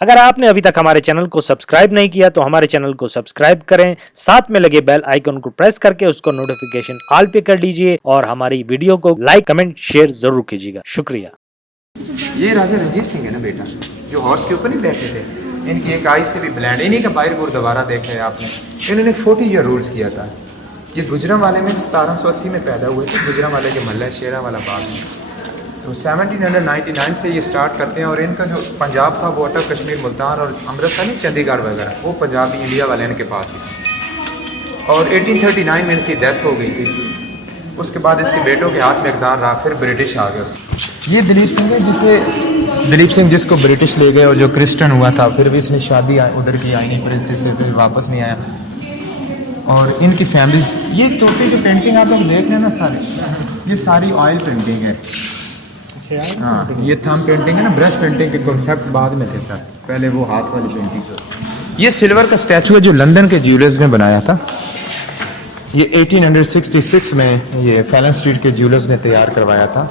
अगर आपने अभी तक हमारे चैनल को सब्सक्राइब नहीं किया तो हमारे चैनल को सब्सक्राइब करें, साथ में लगे बेल आइकन को प्रेस करके उसको नोटिफिकेशन ऑल पे कर दीजिए और हमारी वीडियो को लाइक कमेंट शेयर जरूर कीजिएगा। शुक्रिया। ये राजा रंजीत सिंह है ना बेटा, जो हॉर्स के ऊपर नहीं बैठे थे, इनकी एक आई से भी ब्लैंड, इन्हीं का बाहर गुरुद्वारा देखा है आपने। इन्होंने 40 ईयर रूल्स किया था। ये गुजरांवाले में 1780 में पैदा हुए थे, गुजरांवाले के महल्ला शेरा वाला बाग में। तो 1799 से ये स्टार्ट करते हैं और इनका जो पंजाब था वो अटक कश्मीर मुल्तान और अमृतसर नहीं चंडीगढ़ वगैरह, वो पंजाबी इंडिया वाले इनके पास ही। और 1839 में इनकी डेथ हो गई थी। उसके बाद इसके बेटों के हाथ में इक़्तिदार रहा, फिर ब्रिटिश आ गए उसके। ये दिलीप सिंह है, दिलीप सिंह जिसको ब्रिटिश ले गए और जो क्रिश्चियन हुआ था, फिर भी इसने शादी उधर की आई नहीं, प्रिंसेस से फिर वापस नहीं आया। और इनकी फैमिलीज, ये टोटली जो पेंटिंग आप लोग देख रहे हैं ना सारे, ये सारी ऑयल पेंटिंग है। हाँ, ये थंब पेंटिंग है ना, ब्रश पेंटिंग के कॉन्सेप्ट बाद में थे सर, पहले वो हाथ वाली पेंटिंग। ये सिल्वर का स्टैचू है जो लंदन के ज्वेलर्स ने बनाया था। ये 1866 में ये फैलन स्ट्रीट के ज्वेलर्स ने तैयार करवाया था,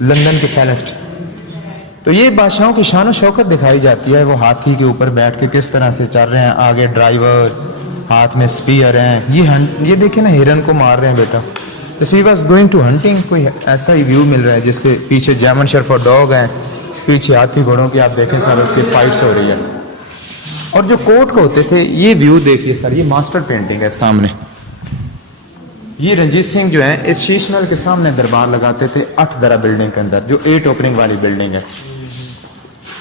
लंदन के फैलन स्ट्रीट। तो ये बादशाहों की शान और शौकत दिखाई जाती है, वो हाथी के ऊपर बैठ के किस तरह से चल रहे हैं, आगे ड्राइवर, हाथ में स्पीयर हैं। ये देखिए ना, हिरन को मार रहे हैं बेटा। तो सी वॉज गोइंग टू हंटिंग, कोई ऐसा ही व्यू मिल रहा है जिससे पीछे जर्मन शेफर्ड डॉग हैं, पीछे हाथी घोड़ों की आप देखें सर, उसकी फाइट्स हो रही है। और जो कोर्ट को होते थे, ये व्यू देखिए सर, ये मास्टर पेंटिंग है सामने। ये रंजीत सिंह जो है इस शीश महल के सामने दरबार लगाते थे 8 दरा बिल्डिंग के अंदर, जो 8 ओपनिंग वाली बिल्डिंग है।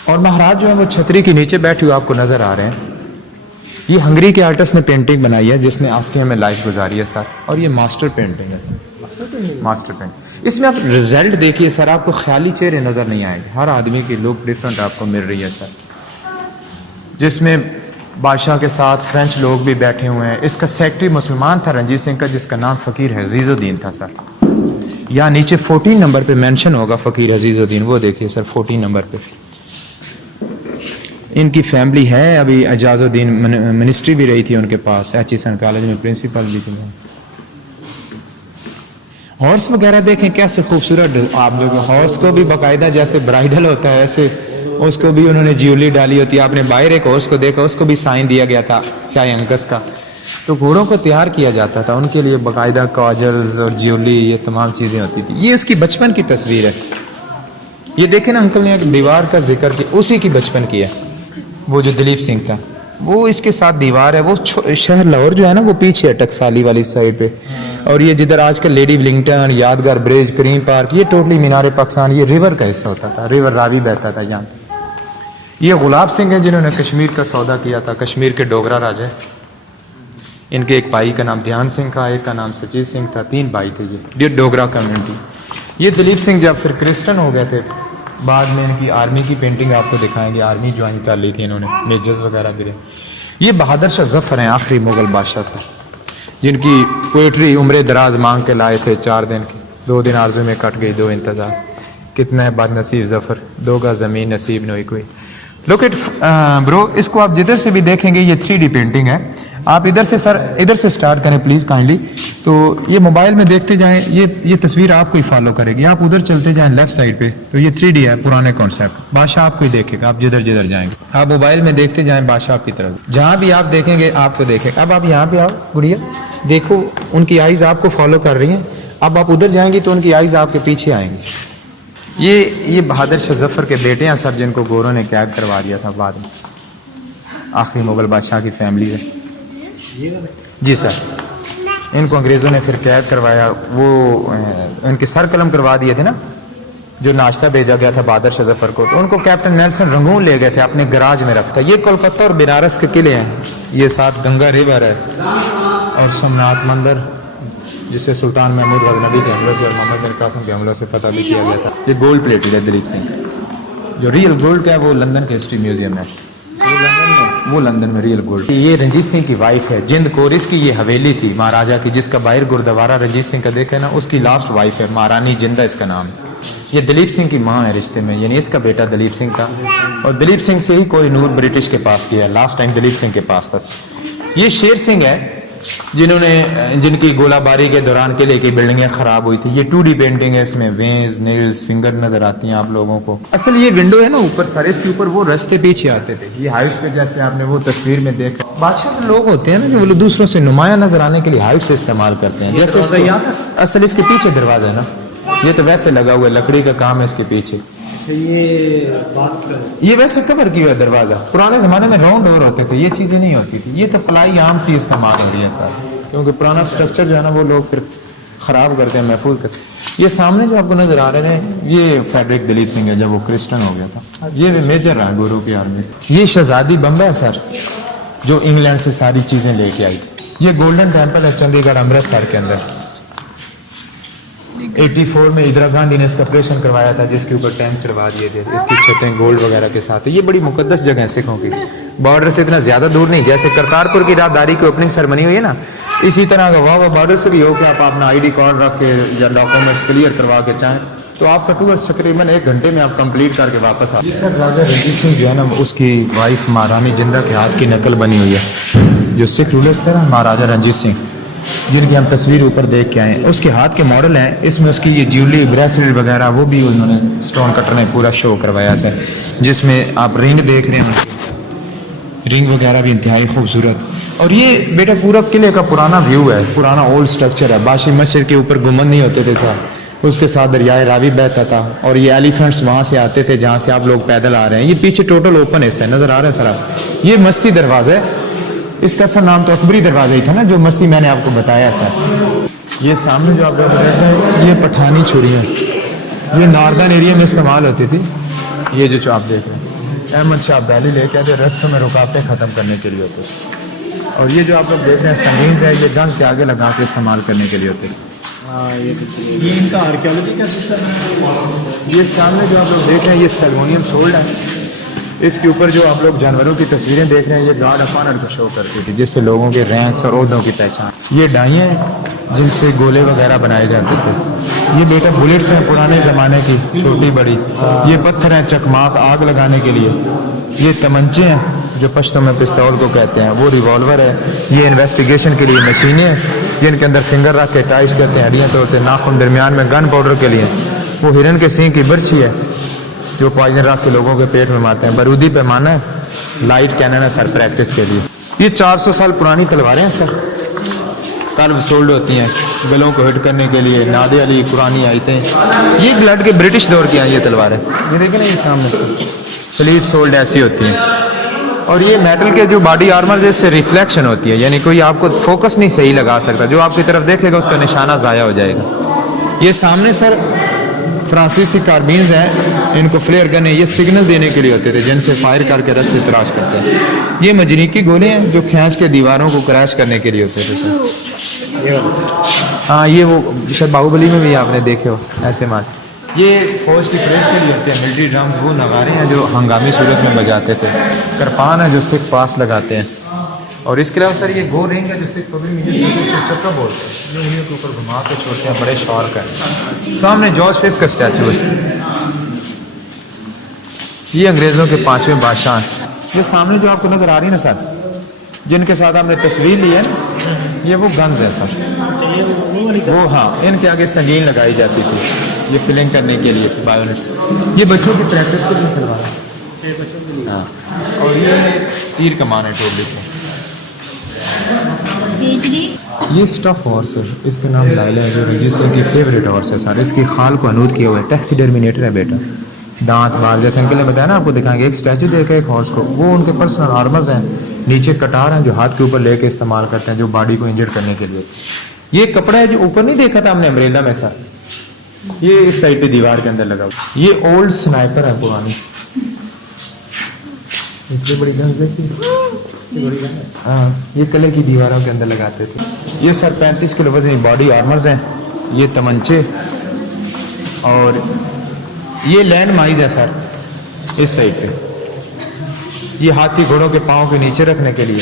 और महाराज जो है वो छतरी के नीचे बैठे हुए आपको नजर आ रहे हैं। ये हंगरी के आर्टिस्ट ने पेंटिंग बनाई है जिसने आस्किया में लाइफ गुजारी है सर, और ये मास्टर पेंटिंग है सर, मास्टर पेंटिंग। इसमें आप रिजल्ट देखिए सर, आपको ख्याली चेहरे नजर नहीं आएंगे, हर आदमी की लुक डिफरेंट आपको मिल रही है सर। जिसमें बादशाह के साथ फ्रेंच लोग भी बैठे हुए हैं। इसका सेक्रेटरी मुसलमान था रंजीत सिंह का, जिसका नाम फ़कीर अजीज़ुद्दीन था सर। यहाँ नीचे 14 नंबर पे मेंशन होगा फ़कीर अजीज़ुद्दीन, वो देखिए सर 14 नंबर पे। इनकी फैमिली है, अभी एजाजुद्दीन मिनिस्ट्री भी रही थी उनके पास, एचईसन कॉलेज में प्रिंसिपल भी थी। हॉर्स वगैरह देखें कैसे खूबसूरत, आप लोग हॉर्स को भी बाकायदा जैसे ब्राइडल होता है ऐसे उसको भी उन्होंने ज्वेलरी डाली होती है। आपने बाहर एक हॉर्स को देखा, उसको भी साइन दिया गया था शाही अंकस का। तो घोड़ों को तैयार किया जाता था, उनके लिए बाकायदा काजल्स और ज्वेलरी, ये तमाम चीज़ें होती थी। ये इसकी बचपन की तस्वीर है। ये देखें ना, अंकल ने एक दीवार का जिक्र किया, उसी की बचपन की है। वो जो दिलीप सिंह था, वो इसके साथ दीवार है। वो शहर लाहौर जो है ना, वो पीछे है टकसाली वाली साइड पे। और ये जिधर आजकल लेडी विलिंगटन, यादगार ब्रिज, करीम पार्क, ये टोटली मीनार पाकिस्तान, ये रिवर का हिस्सा होता था, रिवर रावी बहता था यहाँ। ये गुलाब सिंह है जिन्होंने कश्मीर का सौदा किया था, कश्मीर के डोगरा राजा। इनके एक भाई का नाम ध्यान सिंह था, एक का नाम सजीत सिंह था, 3 भाई थे ये डोगरा कम्युनिटी। ये दिलीप सिंह जब फिर क्रिश्चियन हो गए थे, बाद में इनकी आर्मी की पेंटिंग आपको दिखाएंगे, आर्मी ज्वाइन कर ली थी इन्होंने, मेजर्स वगैरह गिरे। ये बहादुर शाह जफर हैं, आखिरी मुगल बादशाह से, जिनकी पोइट्री उम्र दराज मांग के लाए थे 4 दिन की, 2 दिन आरज़ू में कट गई, 2 इंतजार। कितना है बदनसीब जफर, 2 गज ज़मीन नसीब नहीं कोई। लुक इट ब्रो, इसको आप जिधर से भी देखेंगे ये 3D पेंटिंग है। आप इधर से सर, इधर से स्टार्ट करें प्लीज़ काइंडली। तो ये मोबाइल में देखते जाएं, ये तस्वीर आपको ही फॉलो करेगी। आप उधर चलते जाएं लेफ्ट साइड पे, तो ये 3D है, पुराने कॉन्सेप्ट। बादशाह आपको ही देखेगा, आप जिधर जिधर जाएंगे। आप मोबाइल में देखते जाएं बादशाह की तरफ, जहाँ भी आप देखेंगे आपको देखेगा। अब आप यहाँ पे आओ गुड़िया, देखो उनकी आइज़ आपको फॉलो कर रही हैं। अब आप उधर जाएंगी तो उनकी आइज़ आपके पीछे आएंगी। ये बहादुर शाह जफर के बेटे हैं सर, जिनको गोरों ने कैद करवा दिया था बाद में, आखिरी मुगल बादशाह की फैमिली है जी सर। इनको अंग्रेज़ों ने फिर कैद करवाया, वो इनके सर कलम करवा दिए थे ना, जो नाश्ता भेजा गया था बहादुर शाह जफर को, तो उनको कैप्टन नेल्सन रंगून ले गए थे, अपने गराज में रखता। ये कोलकाता और बनारस के किले हैं, ये साथ गंगा रिवर है और सोमनाथ मंदिर, जिसे सुल्तान महमूद गजनवी के हमलों से और मोहम्मद बिन कासिम के हमलों से फतह भी किया गया था। ये गोल्ड प्लेटेड है दिलीप सिंह, जो रियल गोल्ड का है वो लंदन के हिस्ट्री म्यूजियम है, वो लंदन में रियल गोल्ड। ये रंजीत सिंह की वाइफ है जिंद कौर, इसकी ये हवेली थी महाराजा की, जिसका बाहर गुरुद्वारा रंजीत सिंह का देखा है ना, उसकी लास्ट वाइफ है महारानी जिंदा, इसका नाम है। ये दिलीप सिंह की माँ है रिश्ते में, यानी इसका बेटा दिलीप सिंह था। और दिलीप सिंह से ही कोई नूर ब्रिटिश के पास गया, लास्ट टाइम दिलीप सिंह के पास था। ये शेर सिंह है, जिनकी गोलाबारी के दौरान किले की बिल्डिंगें ख़राब हुई थी। ये 2D पेंटिंग है, इसमें वेंस, नेल्स, फिंगर नज़र आती हैं आप लोगों को। असल ये विंडो है ना ऊपर सारे, इसके ऊपर वो रास्ते पीछे आते थे। ये हाइट्स पे जैसे आपने वो तस्वीर में देखा, बादशाह लोग होते हैं ना जो वो दूसरों से नुमाया नजर आने के लिए हाइट से इस्तेमाल करते हैं। जैसे असल इसके पीछे दरवाजा है ना, ये तो वैसे लगा हुआ है, लकड़ी का काम है इसके पीछे। ये वैसे कवर किया हुआ दरवाजा, पुराने ज़माने में राउंड डोर होते थे, ये चीज़ें नहीं होती थी। ये तो प्लाई आम सी इस्तेमाल हो रही है सर, क्योंकि पुराना स्ट्रक्चर जो है ना वो लोग फिर ख़राब करते हैं, महफूज करते हैं। ये सामने जो आपको नज़र आ रहे हैं ये फ्रेडरिक दलीप सिंह है, जब वो क्रिश्चियन हो गया था। ये मेजर रहा गुरु की आर्मी। ये शहजादी बम्बे है सर, जो इंग्लैंड से सारी चीज़ें लेके आई थी। ये गोल्डन टेम्पल है चंडीगढ़ अमृतसर के अंदर। 84 में इंदिरा गांधी ने इसका ऑपरेशन करवाया था, जिसके ऊपर टैंक चढ़वा दिए थे। इसकी छतें गोल्ड वगैरह के साथ है। ये बड़ी मुकद्दस जगह है सिखों की, बॉर्डर से इतना ज़्यादा दूर नहीं। जैसे करतारपुर की राहदारी की ओपनिंग सेरेमनी हुई है ना, इसी तरह अगर वाह बॉर्डर से भी हो कि आप अपना ID कार्ड रख के या डॉक्यूमेंट्स क्लियर करवा के चाहें तो आपका टूर तकरीबन 1 घंटे में आप कंप्लीट करके वापस आ। सर राजा रणजीत सिंह जो है ना, उसकी वाइफ महारानी जिंदा के हाथ की नकल बनी हुई है। जो सिख रूलर्स थे ना महाराजा रणजीत सिंह, जिनकी हम तस्वीर ऊपर देख के आए हैं, उसके हाथ के मॉडल हैं। इसमें उसकी ये ज्वेलरी ब्रेसलेट वगैरह वो भी उन्होंने स्टोन कटर ने पूरा शो करवाया सर, जिसमें आप रिंग देख रहे हैं, रिंग वगैरह भी इंतहाई खूबसूरत। और ये बेटा पूरा किले का पुराना व्यू है, पुराना ओल्ड स्ट्रक्चर है। बादशाही मस्जिद के ऊपर गुम्बद नहीं होते थे सर, उसके साथ दरियाए रावी बहता था और ये एलिफेंट्स वहाँ से आते थे जहाँ से आप लोग पैदल आ रहे हैं। ये पीछे टोटल ओपन हिस्सा है, नज़र आ रहा है सर आप। ये मस्ती दरवाज़ा है, इसका सर नाम तो अकबरी दरवाज़ा ही था ना, जो मस्ती मैंने आपको बताया सर। ये सामने जो आप लोग देख रहे हैं ये पठानी छुरियाँ, ये नॉर्दर्न एरिया में इस्तेमाल होती थी। ये जो आप देख रहे हैं अहमद शाह अब्दाली लेके आते, रस्तों में रुकावटें ख़त्म करने के लिए होते थे। और ये जो आप लोग देख रहे हैं संगीन है, ये गन के आगे लगा के इस्तेमाल करने के लिए होते थे। ये इनका आर्कियोलॉजी का सिस्टम है। ये सामने जो आप लोग देख रहे हैं ये सेरेमोनियम सोल्ड है। इसके ऊपर जो आप लोग जानवरों की तस्वीरें देख रहे हैं ये गार्ड ऑफ ऑनर को शो करती थी, जिससे लोगों के रैंक्स और ओहदों की पहचान। ये डाइयाँ हैं जिनसे गोले वगैरह बनाए जाते थे। ये बेटा बुलेट्स हैं पुराने ज़माने की, छोटी बड़ी। ये पत्थर हैं चकमाक आग लगाने के लिए। ये तमंचे हैं जो पश्तो में पिस्तौल को कहते हैं। वो रिवॉल्वर है। ये इन्वेस्टिगेशन के लिए मशीनें हैं जिनके अंदर फिंगर रख के टाइस करते हैं, हड्डियाँ तोड़ते हैं, नाखून दरमियान में गन पाउडर के लिए। वो हिरन के सींग की बर्छी है जो पॉइजन रख के लोगों के पेट में मारते हैं। बारूदी पैमाना है, लाइट कैनन है सर प्रैक्टिस के लिए। ये 400 साल पुरानी तलवारें हैं सर, कर्व सोल्ड होती हैं गलों को हिट करने के लिए। नादे अली कुरानी आयतें, ये ब्लड के ब्रिटिश दौर की आई ये तलवारें। ये देखें ना ये सामने स्लीट सोल्ड ऐसी होती हैं। और ये मेटल के जो बॉडी आर्मर है इससे रिफ्लेक्शन होती है, यानी कोई आपको फोकस नहीं सही लगा सकता, जो आपकी तरफ देखेगा उसका निशाना ज़ाया हो जाएगा। ये सामने सर फ्रांसीसी कार्बीन्स हैं, इनको फ्लेयर गन है, ये सिग्नल देने के लिए होते थे जिनसे फायर करके रास्ते तलाश करते हैं। ये मजनीकी गोले हैं जो खींच के दीवारों को क्रैश करने के लिए होते थे सर। हाँ ये वो शायद बाहुबली में भी आपने देखे हो ऐसे मार। ये फौज की परेड के लिए होते हैं। मिलिट्री ड्रम वो नगारे हैं जो हंगामी सूरत में बजाते थे। करपान है जो सिख पास लगाते हैं। और इसके अलावा सर ये गो रिंग है जो सिख पब्लिक म्यूजिक चक्का बोलते हैं, जो उंगलियों के ऊपर घुमा के छोड़ते हैं, बड़े शौर का है। सामने जॉर्ज फिफ्थ का स्टैचू है। ये अंग्रेज़ों के 5वें बादशाह हैं। ये सामने जो आपको नज़र आ रही है ना सर, जिनके साथ आपने तस्वीर ली है ना, ये वो गन्स हैं सर। वो हाँ इनके आगे संगीन लगाई जाती थी ये फिलिंग करने के लिए बायोनेट्स। ये बच्चों की प्रैक्टिस के लिए करवा रहे हैं। हाँ और ये तीर कमान है टोटली से। ये स्टफ हॉर्स है, इसका नाम लाइला है, जो रणजीत सिंह की फेवरेट हॉर्स है सर। इसकी खाल को अनूद किया हुआ है, टैक्सीडर्मिनेटर है बेटा। दांत बाल जैसे अंकल ने बताया ना, आपको दिखाएंगे एक स्टैचू देखा एक हॉर्स को, वो उनके पर्सनल आर्मर्स हैं। नीचे कटार हैं जो हाथ के ऊपर लेके इस्तेमाल करते हैं, जो बॉडी को इंजर्ड करने के लिए। ये कपड़ा है जो ऊपर नहीं देखा था हमने अम्ब्रेला में सर, ये इस साइड पे दीवार के अंदर लगा हुआ। ये ओल्ड स्नाइपर है पुरानी, इतनी बड़ी गन देखी। हाँ ये किले की दीवारों के अंदर लगाते थे। ये सर 35 किलो वजन बॉडी आर्मर्स हैं। ये तमंचे और ये लैंड माइज है सर इस साइड पे। ये हाथी घोड़ों के पाँव के नीचे रखने के लिए।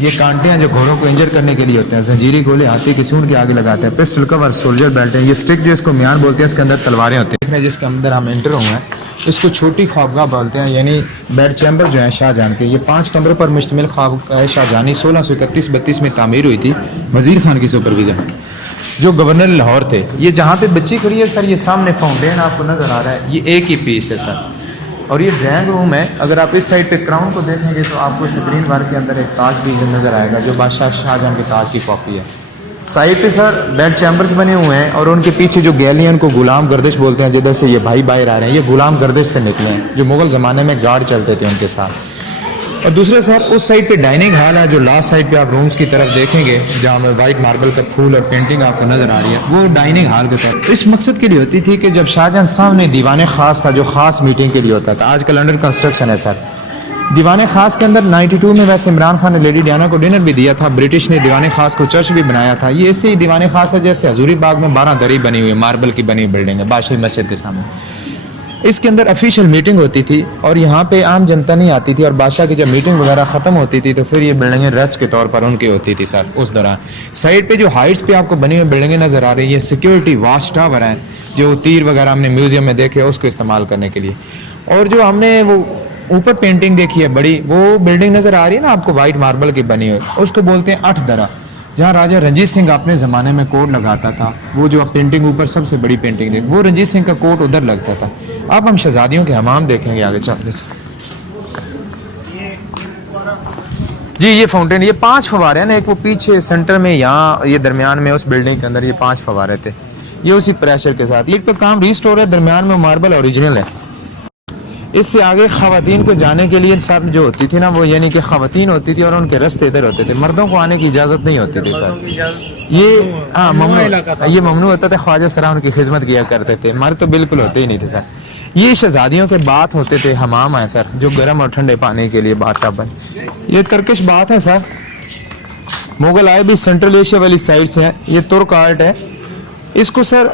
ये कांटे हैं जो घोड़ों को इंजर करने के लिए होते हैं। जंजीरी गोले हाथी की सूंड के आगे लगाते हैं। पिस्टल कवर सोल्जर बेल्ट है। ये स्टिक जो इसको म्यान बोलते हैं, इसके अंदर तलवारें होती हैं। जिसके अंदर हम एंटर हुए हैं इसको छोटी ख्वाबगाह बोलते हैं, यानी बेड चैम्बर जो है शाहजहां के। ये 5 कमरों पर मुश्तमिल ख्वाबगाह है शाहजहानी 1631-32 में तामीर हुई थी वज़ीर खान की सुपरविज़न, जो गवर्नर लाहौर थे। ये जहाँ पे बच्ची खड़ी है सर, ये सामने फाउंटेन आपको नज़र आ रहा है, ये एक ही पीस है सर। और ये ड्राइंग रूम है। अगर आप इस साइड पे क्राउन को देखेंगे तो आपको स्क्रीन वर्क के अंदर एक ताज भी नज़र आएगा, जो बादशाह शाहजहां के ताज की कॉपी है। साइड पे सर बेड चैम्बर्स बने हुए हैं, और उनके पीछे जो गैली है उनको गुलाम गर्दिश बोलते हैं, जिधर से ये भाई बाहर आ रहे हैं, ये गुलाम गर्दिश से निकले हैं, जो मुगल ज़माने में गार्ड चलते थे उनके साथ। और दूसरे सर उस साइड पे डाइनिंग हॉल है, जो लास्ट साइड पे आप रूम्स की तरफ देखेंगे, जहाँ में वाइट मार्बल का फूल और पेंटिंग आपको नज़र आ रही है, वो डाइनिंग हॉल के साथ इस मकसद के लिए होती थी कि जब शाहजहां सामने दीवान ख़ास था, जो ख़ास मीटिंग के लिए होता था। आजकल अंडर कंस्ट्रक्शन है सर। दीवान ख़ास के अंदर 92 में वैसे इमरान खान ने लेडी डियाना को डिनर भी दिया था। ब्रिटिश ने दीवान ख़ास को चर्च भी बनाया था। ये ऐसे ही दीवान ख़ास है जैसे हजूरी बाग में 12 दरी बनी हुई है, मार्बल की बनी बिल्डिंग है बादशाही मस्जिद के सामने। इसके अंदर ऑफिशियल मीटिंग होती थी, और यहाँ पे आम जनता नहीं आती थी, और बादशाह की जब मीटिंग वगैरह ख़त्म होती थी तो फिर ये बिल्डिंगें रेस्ट के तौर पर उनकी होती थी सर उस दौरान। साइड पे जो हाइट्स पे आपको बनी हुई बिल्डिंगें नज़र आ रही है, सिक्योरिटी वाच टावर हैं, जो तीर वगैरह हमने म्यूजियम में देखे उसको इस्तेमाल करने के लिए। और जो हमने वो ऊपर पेंटिंग देखी है बड़ी, वो बिल्डिंग नज़र आ रही है ना आपको वाइट मार्बल की बनी हुई, उसको बोलते हैं 8 दरा, जहाँ राजा रंजीत सिंह अपने ज़माने में कोट लगाता था। वो जो पेंटिंग ऊपर सबसे बड़ी पेंटिंग देख, वो रंजीत सिंह का कोट उधर लगता था। अब हम शहजादियों के हमाम देखेंगे आगे चलने से। जी ये फाउंटेन, ये 5 फवारे हैं ना, एक वो पीछे सेंटर में, यहाँ ये दरमियान में उस बिल्डिंग के अंदर ये 5 फवारे थे, ये उसी प्रेशर के साथ। ये पे काम रिस्टोर है, दरमियान में मार्बल ओरिजिनल है। इससे आगे खवातीन को जाने के लिए सब जो होती थी ना, वो यानी कि खवातीन होती थी और उनके रास्ते इधर होते थे, मर्दों को आने की इजाज़त नहीं होती थी सर। ये हाँ ममनू होता था। ख्वाजा सरा उनकी खिदमत किया करते थे, मर्द तो बिल्कुल होते ही नहीं थे सर। ये शहजादियों के बात होते थे, हमाम है सर, जो गर्म और ठंडे पानी के लिए बात बन। ये तुर्किश बात है सर। मुगल आए भी सेंट्रल एशिया वाली साइड से हैं। ये तुर्क आर्ट है। इसको सर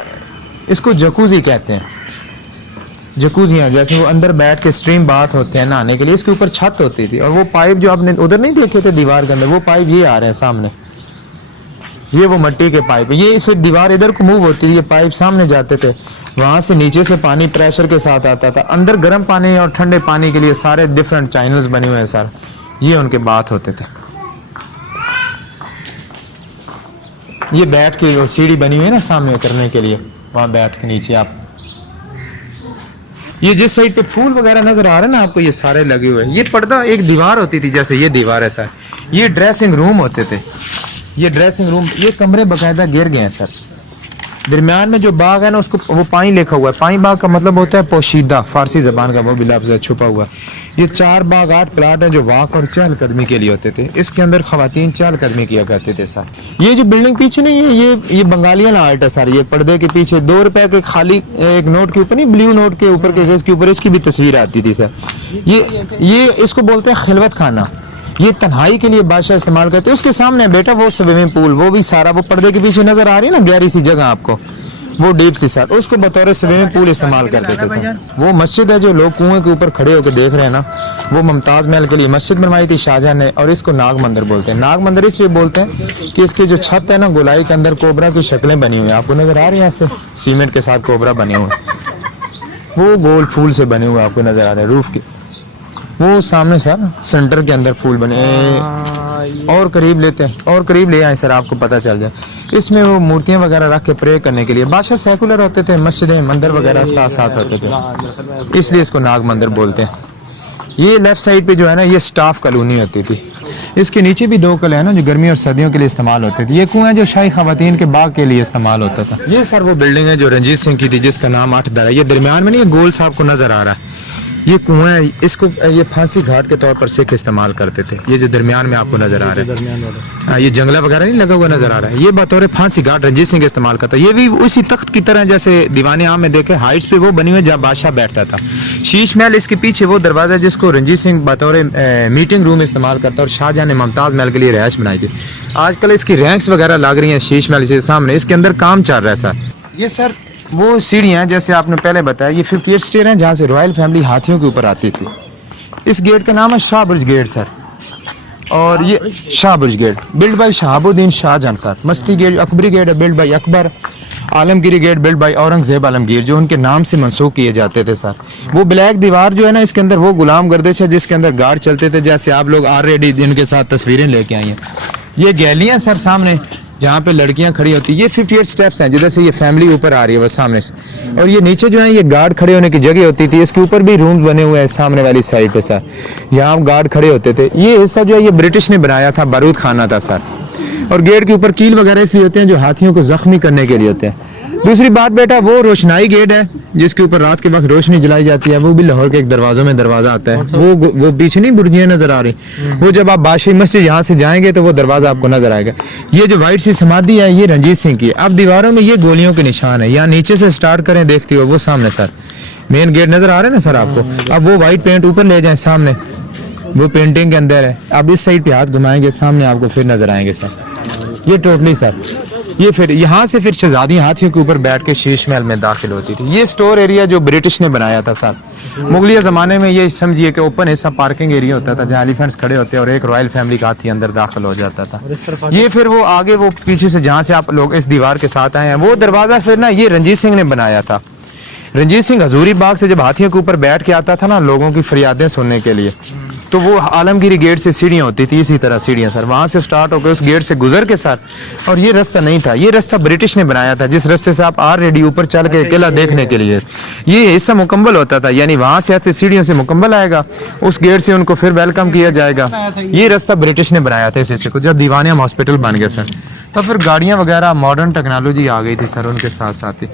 इसको जकूजी कहते हैं। जकूजियाँ जैसे वो अंदर बैठ के स्ट्रीम बात होते हैं नहाने के लिए, इसके ऊपर छत होती थी, और वो पाइप जो आपने उधर नहीं देखे थे दीवार के अंदर, वो पाइप ये आ रहे हैं सामने, ये वो मिट्टी के पाइप। ये फिर दीवार इधर को मूव होती थी, ये पाइप सामने जाते थे, वहां से नीचे से पानी प्रेशर के साथ आता था। अंदर गर्म पानी और ठंडे पानी के लिए सारे डिफरेंट चैनल्स बने हुए हैं सर। ये उनके बात होते थे। ये बैठ के वो सीढ़ी बनी हुई है ना सामने उतरने के लिए, वहां बैठ के नीचे आप, ये जिस साइड पे फूल वगैरह नजर आ रहे हैं ना आपको, ये सारे लगे हुए हैं। ये पर्दा एक दीवार होती थी, जैसे ये दीवार है सर, ये ड्रेसिंग रूम होते थे। ये ड्रेसिंग रूम, ये कमरे बाकायदा गिर गए हैं सर। दरमियान में जो बाग है ना, उसको वो पाई लिखा हुआ है। पाई बाग का मतलब होता है पोशीदा, फारसी जबान का वो भी लफ्ज़ है, छुपा हुआ। ये 4 बाग 8 प्लाट है जो वाक और चहलकदमी के लिए होते थे। इसके अंदर खवातीन चहलकदमी किया करते थे सर। ये जो बिल्डिंग पीछे नहीं है, ये बंगालियन आर्ट है सर। ये पर्दे के पीछे 2 रुपए के खाली एक नोट के ऊपर नहीं, ब्लू नोट के ऊपर के इसके ऊपर इसकी भी तस्वीर आती थी सर। ये इसको बोलते हैं खिलवत खाना। ये तन्हाई के लिए बादशाह इस्तेमाल करते हैं। उसके सामने बेटा वो स्विमिंग पूल, वो भी सारा वो पर्दे के पीछे नजर आ रही है ना गहरी सी जगह आपको, वो डीप सी सर, उसको बतौर स्विमिंग पूल इस्तेमाल करते थे सर। वो मस्जिद है जो लोग कुएं के ऊपर खड़े होकर देख रहे हैं ना, वो मुमताज महल के लिए मस्जिद बनवाई थी शाहजहां ने, और इसको नाग मंदिर बोलते हैं। नाग मंदिर इसलिए बोलते हैं कि इसकी जो छत है ना, गोलाई के अंदर कोबरा की शक्लें बनी हुई हैं, आपको नजर आ रही है, ऐसे सीमेंट के साथ कोबरा बने हुए, वो गोल फूल से बने हुए आपको नजर आ रहे हैं रूफ के। वो सामने सर सेंटर के अंदर फूल बने, और करीब लेते हैं, और करीब ले आए सर, आपको पता चल जाए। इसमें वो मूर्तियां वगैरह रख के प्रे करने के लिए। बादशाह सेकुलर होते थे, मस्जिदें मंदिर वगैरह साथ साथ होते थे, इसलिए इसको नाग मंदिर बोलते हैं। ये लेफ्ट साइड पे जो है ना, ये स्टाफ कॉलोनी होती थी। इसके नीचे भी 2 कले हैं ना, जो गर्मी और सर्दियों के लिए इस्तेमाल होते थे। ये कुआं जो शाही खवातीन के बाग के लिए इस्तेमाल होता था। ये सर वो बिल्डिंग है जो रंजीत सिंह की थी, जिसका नाम 8 दरा। ये दरमियान में नहीं, गोल साहब को नजर आ रहा है, ये कुआं है। इसको ये फांसी घाट के तौर पर सिख इस्तेमाल करते थे। ये जो दरमियान में आपको नजर आ रहा है, ये जंगला वगैरह नहीं लगा हुआ नजर आ रहा है, ये बतौर फांसी घाट रंजीत सिंह इस्तेमाल करता है। ये भी उसी तख्त की तरह जैसे दीवाने आम में देखे हाइट्स पे वो बनी हुई जहाँ बादशाह बैठता था। शीश महल इसके पीछे वो दरवाजा जिसको रंजीत सिंह बतौर मीटिंग रूम इस्तेमाल करता, और शाहजहां ने मुमताज महल के लिए रिहाइश बनाई थी। आजकल इसकी रैंक्स वगैरह लग रही हैं शीश महल के सामने, इसके अंदर काम चल रहा है सर। ये सर वो सीढ़ियाँ जैसे आपने पहले बताया, ये 58 स्टेयर हैं जहाँ से रॉयल फैमिली हाथियों के ऊपर आती थी। इस गेट का नाम है शाहबुर्ज गेट सर, और ये Shahburj gate build by Shahabuddin Shahjahan sir. मस्ती गेट अकबरी गेट है build by Akbar, Alamgiri gate build by Aurangzeb Alamgir, जो उनके नाम से मंसूब किए जाते थे सर। वो ब्लैक दीवार जो है ना, इसके अंदर वो गुलाम गर्दिश है जिसके अंदर गार्ड चलते थे, जैसे आप लोग ऑलरेडी इनके साथ तस्वीरें लेके आई हैं। ये गैलियाँ सर सामने जहाँ पे लड़कियाँ खड़ी होती है, ये 58 स्टेप्स हैं जिधर से ये फैमिली ऊपर आ रही है वो सामने से। और ये नीचे जो है ये गार्ड खड़े होने की जगह होती थी, इसके ऊपर भी रूम्स बने हुए हैं सामने वाली साइड पे सर, यहाँ गार्ड खड़े होते थे। ये हिस्सा जो है ये ब्रिटिश ने बनाया था, बारूद खाना था सर। और गेट के ऊपर कील वगैरह इसलिए होते हैं जो हाथियों को जख्मी करने के लिए होते हैं। दूसरी बात बेटा, वो रोशनाई गेट है जिसके ऊपर रात के वक्त रोशनी जलाई जाती है, वो भी लाहौर के एक दरवाजों में दरवाजा आता है। वो पीछे नहीं बुर्जियां नजर आ रही, वो जब आप बादशाही मस्जिद यहाँ से जाएंगे तो वो दरवाजा आपको नजर आएगा। ये जो वाइट सी समाधि है ये रंजीत सिंह की है। अब दीवारों में ये गोलियों के निशान है, यहाँ नीचे से स्टार्ट करें देखती हो वो सामने सर मेन गेट नजर आ रहा है ना सर आपको। अब वो वाइट पेंट ऊपर ले जाए सामने, वो पेंटिंग के अंदर है। अब इस साइड पे हाथ घुमाएंगे सामने आपको फिर नजर आएंगे सर, ये टोटली सर। ये फिर यहाँ से फिर शहजादी हाथियों के ऊपर बैठ के शीश महल में दाखिल होती थी। ये स्टोर एरिया जो ब्रिटिश ने बनाया था सर, मुगलिया ज़माने में ये समझिए कि ओपन हिस्सा पार्किंग एरिया होता था जहाँ एलिफेंट्स खड़े होते और एक रॉयल फैमिली का हाथी अंदर दाखिल हो जाता था। ये फिर वो आगे वो पीछे से जहाँ से आप लोग इस दीवार के साथ आए हैं वो दरवाज़ा फिर ना ये रंजीत सिंह ने बनाया था। रंजीत सिंह हजूरी बाग से जब हाथियों के ऊपर बैठ के आता था ना लोगों की फरियादें सुनने के लिए, तो वो आलमगीरी गेट से सीढ़ियाँ होती थी, इसी तरह सीढ़ियाँ सर, वहाँ से स्टार्ट होकर उस गेट से गुजर के साथ। और ये रास्ता नहीं था, ये रास्ता ब्रिटिश ने बनाया था जिस रास्ते से आप ऑलरेडी ऊपर चल के किला देखने के लिए ये हिस्सा मुकम्मल होता था, यानी वहाँ से ऐसे सीढ़ियों से मुकम्मल आएगा, उस गेट से उनको फिर वेलकम किया जाएगा। ये रास्ता ब्रिटिश ने बनाया था इस हिस्से को। जब दीवानिया हॉस्पिटल बन गया सर, तो फिर गाड़ियाँ वगैरह मॉडर्न टेक्नोलॉजी आ गई थी सर उनके साथ साथ ही।